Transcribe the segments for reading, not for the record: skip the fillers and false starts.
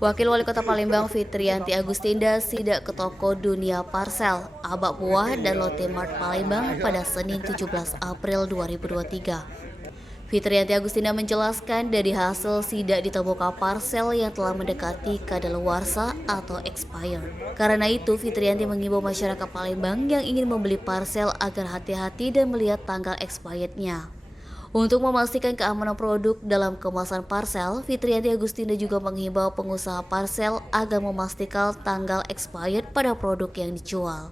Wakil Wali Kota Palembang Fitriyanti Agustinda sidak ke toko Dunia Parsel, Abak Buah dan Lotte Mart Palembang pada Senin 17 April 2023. Fitriyanti Agustinda menjelaskan dari hasil sidak ditemukan parsel yang telah mendekati kadaluarsa atau expired. Karena itu, Fitriyanti mengimbau masyarakat Palembang yang ingin membeli parsel agar hati-hati dan melihat tanggal expirednya. Untuk memastikan keamanan produk dalam kemasan parsel, Fitriyanti Agustinda juga menghimbau pengusaha parsel agar memastikan tanggal expired pada produk yang dijual.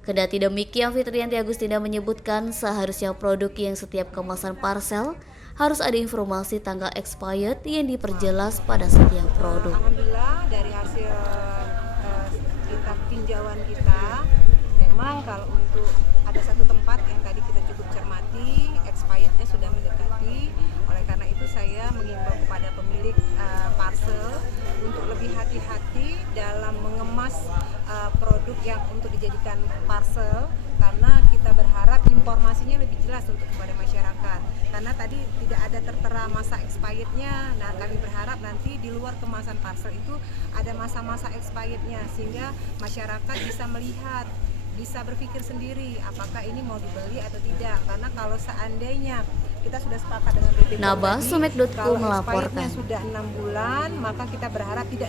Kendati demikian, Fitriyanti Agustinda menyebutkan seharusnya produk yang setiap kemasan parsel harus ada informasi tanggal expired yang diperjelas pada setiap produk. Alhamdulillah dari hasil tinjauan kita, memang kalau untuk ada satu tempat yang tadi kita cukup cermati, expirednya sudah mendekati. Oleh karena itu saya mengimbau kepada pemilik parcel untuk lebih hati-hati dalam mengemas produk yang untuk dijadikan parcel, karena kita berharap informasinya lebih jelas untuk kepada masyarakat. Karena tadi tidak ada tertera masa expirednya. Nah, kami berharap nanti di luar kemasan parcel itu ada masa-masa expirednya, sehingga masyarakat bisa melihat, bisa berpikir sendiri apakah ini mau dibeli atau tidak. Karena kalau seandainya kita sudah sepakat dengan BPOM, Nabah, Sumek.co kalau melaporkan. expirednya sudah 6 bulan, maka kita berharap tidak